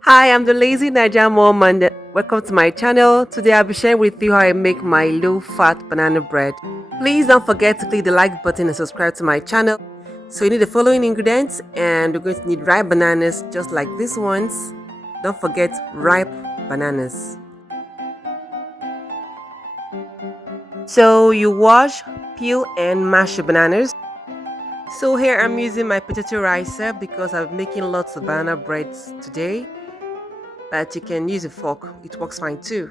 Hi, I'm the Lazy Naija Mom and welcome to my channel. Today I'll be sharing with you how I make my low-fat banana bread. Please don't forget to click the like button and subscribe to my channel. So you need the following ingredients and you're going to need ripe bananas just like these ones. Don't forget ripe bananas. So you wash, peel and mash your bananas. So here I'm using my potato ricer because I'm making lots of banana breads today. But you can use a fork, it works fine too.